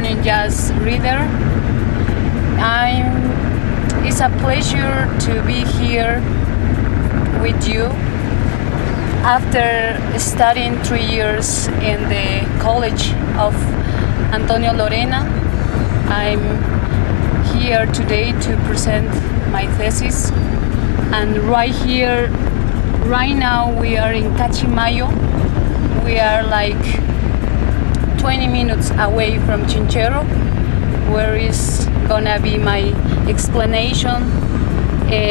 morning jazz reader. It's a pleasure to be here with you. After studying 3 years in the College of Antonio Lorena, I'm here today to present my thesis. And right now we are in Cachimayo. We are like 20 minutes away from Chinchero, where is gonna be my explanation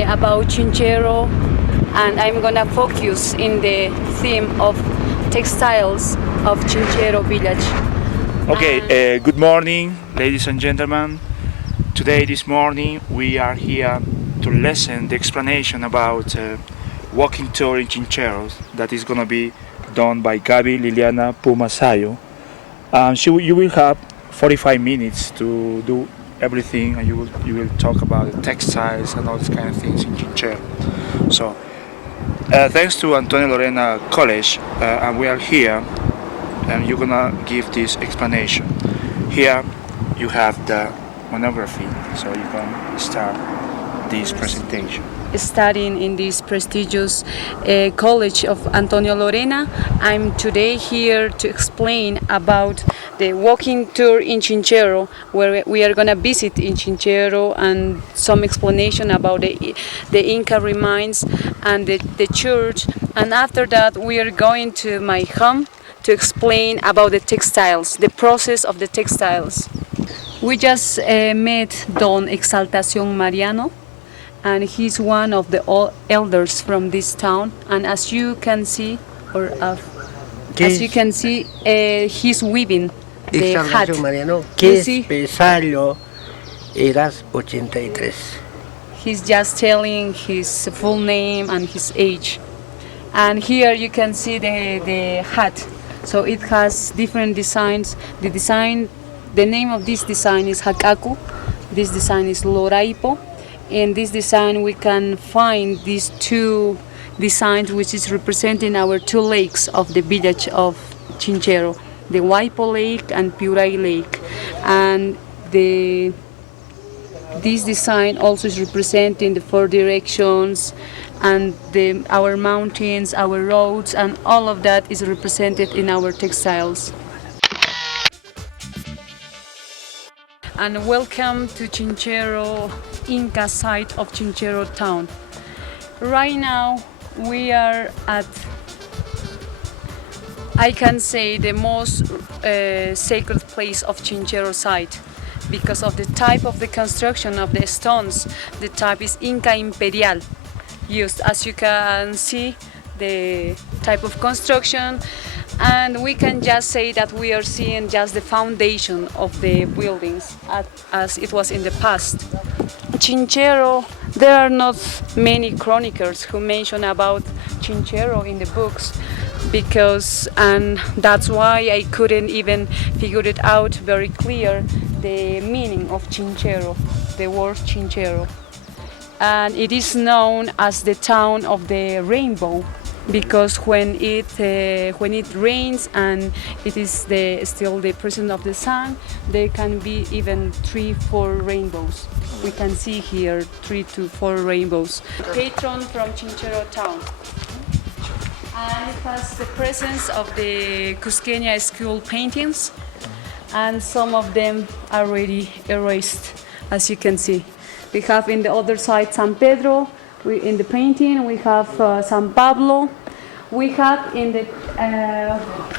about Chinchero, and I'm gonna focus in the theme of textiles of Chinchero village. Okay, good morning, ladies and gentlemen. This morning, we are here to listen the explanation about walking tour in Chincheros that is gonna be done by Gabi Liliana Pumasayo. You will have 45 minutes to do everything, and you will talk about the textiles and all these kind of things in Chinchero. So, thanks to Antonio Lorena College, and we are here, and you're gonna give this explanation. Here, you have the monography, so you can start this presentation. Studying in this prestigious College of Antonio Lorena, I'm today here to explain about the walking tour in Chinchero, where we are gonna visit in Chinchero, and some explanation about the Inca remains and the church. And after that, we are going to my home to explain about the textiles, the process of the textiles. We just met Don Exaltación Mariano, and he's one of the elders from this town. And as you can see, he's weaving the hat. Mariano, ¿qué pesario eras 83? He's just telling his full name and his age. And here you can see the hat. So it has different designs. The name of this design is Hakaku. This design is Loraipo. In this design we can find these two designs, which is representing our two lakes of the village of Chinchero, the Waipo Lake and Piuray Lake. And this design also is representing the four directions, and our mountains, our roads, and all of that is represented in our textiles. And welcome to Chinchero, Inca site of Chinchero town. Right now we are at, I can say, the most sacred place of Chinchero site, because of the type of the construction of the stones. The type is Inca Imperial used, as you can see, the type of construction. And we can just say that we are seeing just the foundation of the buildings as it was in the past. Chinchero, there are not many chroniclers who mention about Chinchero in the books, and that's why I couldn't even figure it out very clear, the meaning of Chinchero, the word Chinchero. And it is known as the town of the rainbow, because when it rains and it is still the presence of the sun, there can be even 3-4 rainbows. We can see here 3 to 4 rainbows. Patron from Chinchero town. And it has the presence of the Cusqueña school paintings, and some of them are already erased, as you can see. We have in the other side San Pedro. In the painting we have San Pablo. We have in the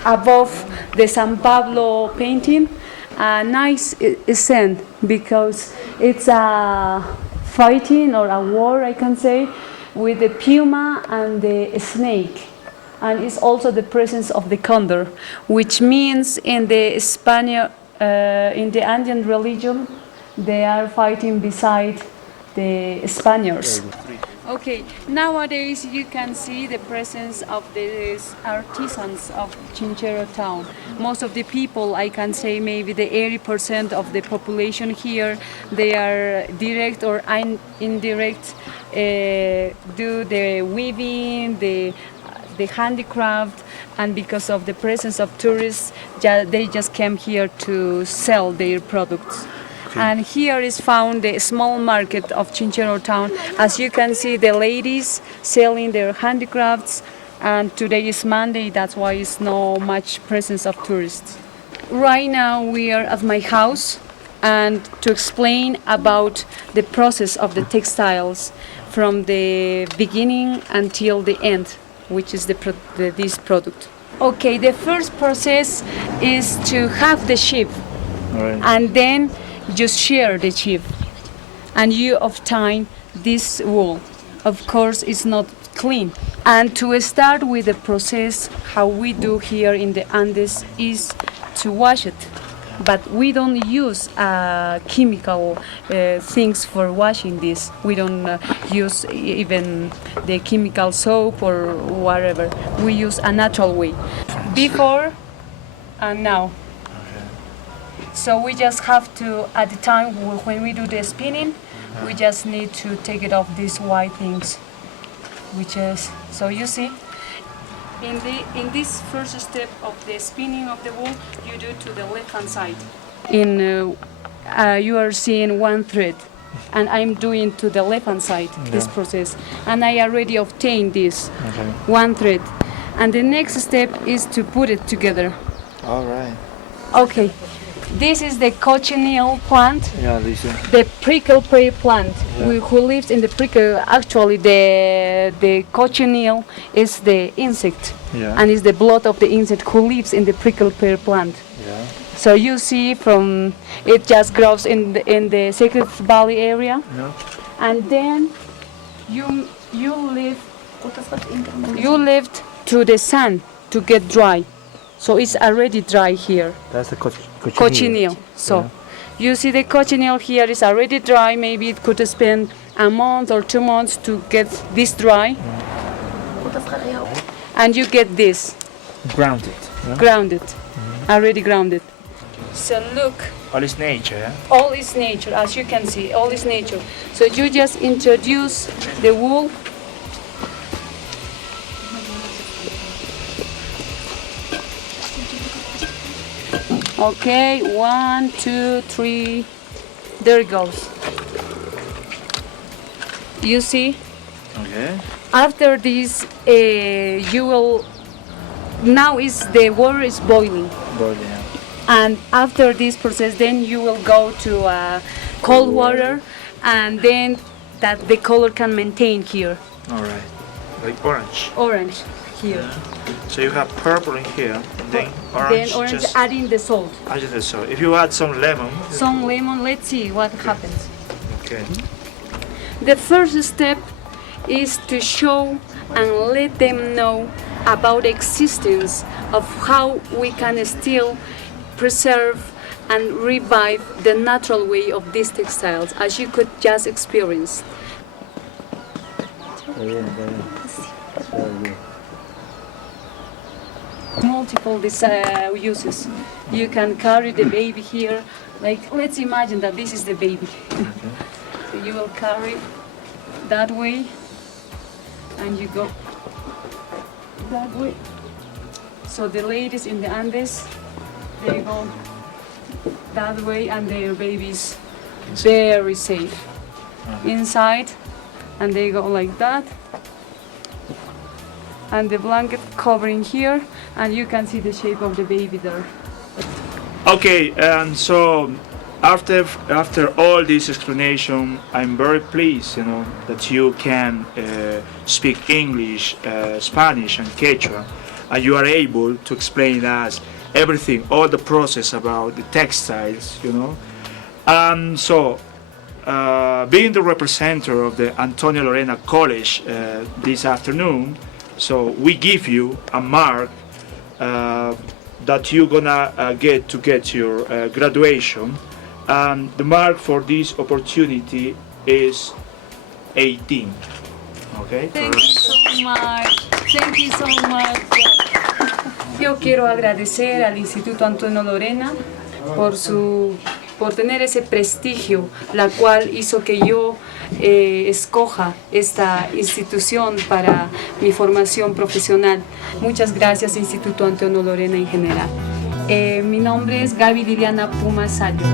above the San Pablo painting a nice scene, because it's a fighting or a war, I can say, with the puma and the snake. And it's also the presence of the condor, which means in the Andean religion they are fighting beside the Spaniards. Okay, nowadays you can see the presence of these artisans of Chinchero town. Most of the people, I can say maybe the 80% of the population here, they are direct or indirect, do the weaving, the the handicraft, and because of the presence of tourists, they just came here to sell their products. And here is found the small market of Chinchero town. As you can see, the ladies selling their handicrafts, and today is Monday, that's why it's no much presence of tourists. Right now we are at my house, and to explain about the process of the textiles from the beginning until the end, which is this product. Okay, the first process is to have the sheep, and then just shear the sheep, and you obtain this wool. Of course, it's not clean. And to start with the process, how we do here in the Andes is to wash it. But we don't use chemical things for washing this. We don't use even the chemical soap or whatever. We use a natural way. Before and now. So we just have to, at the time when we do the spinning, we just need to take it off these white things, which is, so you see, in this first step of the spinning of the wool, you do to the left hand side. You are seeing one thread, and I'm doing to the left hand side this process, and I already obtained this one thread. And the next step is to put it together. All right. Okay. This is the cochineal plant, Yeah, this is. the prickle pear plant. Who lives in the prickle? Actually, the cochineal is the insect, and is the blood of the insect who lives in the prickle pear plant. Yeah. So you see, from it just grows in the Sacred Valley area, and then you lift to the sun to get dry. So it's already dry here. That's the Cochineal. So you see the cochineal here is already dry. Maybe it could spend a month or 2 months to get this dry. And you get this. Grounded. Grounded. Already grounded. So look. All is nature, yeah? All is nature, as you can see. All is nature. So you just introduce the wool. Okay, 1, 2, 3, there it goes. You see? Okay. After this, you will, now is the water is boiling. Yeah. And after this process, then you will go to cold water, and then that the color can maintain here. All right. Like orange. Orange here. So you have purple in here, and then orange. Then orange, just adding the salt. adding the salt. If you add some lemon. Some lemon, let's see what happens. Okay. The first step is to show and let them know about the existence of how we can still preserve and revive the natural way of these textiles, as you could just experience. Multiple uses. You can carry the baby here, like let's imagine that this is the baby. So you will carry that way, and you go that way. So the ladies in the Andes, they go that way, and their babies very safe inside, and they go like that, and the blanket covering here, and you can see the shape of the baby there. Okay, and so after all this explanation, I'm very pleased, that you can speak English, Spanish, and Quechua, and you are able to explain us everything, all the process about the textiles, And so, being the representative of the Antonio Lorena College this afternoon, so we give you a mark that you're gonna get your graduation, and the mark for this opportunity is 18. Okay. Thank you so much. Thank you so much. Yo quiero agradecer al Instituto Antonio Lorena por su por tener ese prestigio, la cual hizo que yo escoja esta institución para mi formación profesional. Muchas gracias, Instituto Antonio Lorena en general. Mi nombre es Gaby Liliana Puma Salio.